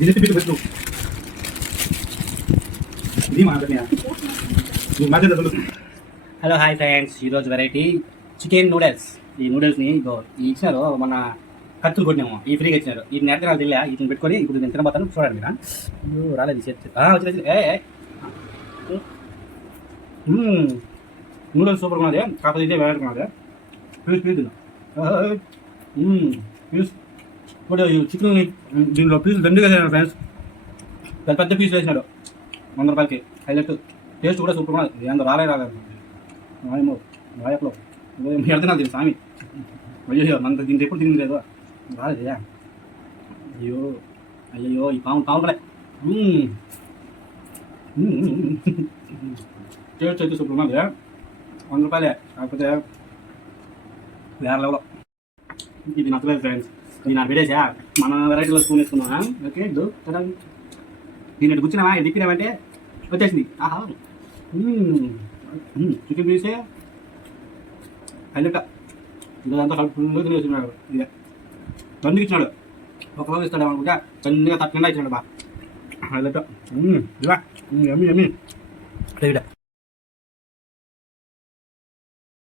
Jalebi bit పెట్టు ఇది మాట్లాడినా హలో హాయ్ ఫ్రెండ్స్, ఈరోజు వెరైటీ చికెన్ నూడిల్స్. ఈ నూడిల్స్ని ఇచ్చినారు, మన కత్తులు కొట్టినాము, ఈ ఫ్రీగా ఇచ్చినారు. ఈ నేత నాకు తెలియా, వీటిని పెట్టుకొని ఇప్పుడు నేను తినబోతాను. చూడండి మీరు. రాలేదు వచ్చి నూడిల్స్ సూపర్గా ఉన్నది. కాకపోతే ఇదే వెరైటీ ఉన్నది. పీస్ పీస్ తిన్నా పీస్ కూడా చికెన్ దీనిలో పీసులు దండిగా వేసాడు ఫ్రెండ్స్. పెద్ద పెద్ద పీసులు వేసినాడు 100 రూపాయలకి. హైలైట్ టేస్ట్ కూడా సూపర్గా ఉన్నది. ఏందో రాలేదు రాయేమో రాయట్లో ఎడుతున్నా తెలుసు స్వామి. అయ్యో మన దీనికి ఎప్పుడు తింది లేదు, రాలేదే. అయ్యో అయ్యో ఈ పాము కూడా టేస్ట్ అయితే సూపర్ ఉన్నది. 100 రూపాయలే, కాకపోతే వేరే లెవెల్. ఇది నచ్చలేదు ఫ్రెండ్స్. నేను నాకు పెట్టేసా, మన వెరైటీలో స్పూన్ వేసుకున్నా. ఓకే దీని కూర్చున్నావా, తిప్పినామంటే వచ్చేసింది. ఆహా చికెన్ పీసే హైలెట్. ఇదంతా ఫుల్గా తినేసినాడు. ఇదే బండికి ఇచ్చినాడు, ఒక రోజు ఇస్తాడు అనుకుంటా. చండిగా తక్కువ ఇచ్చినాడు బా హైలెట్. ఎమ్మి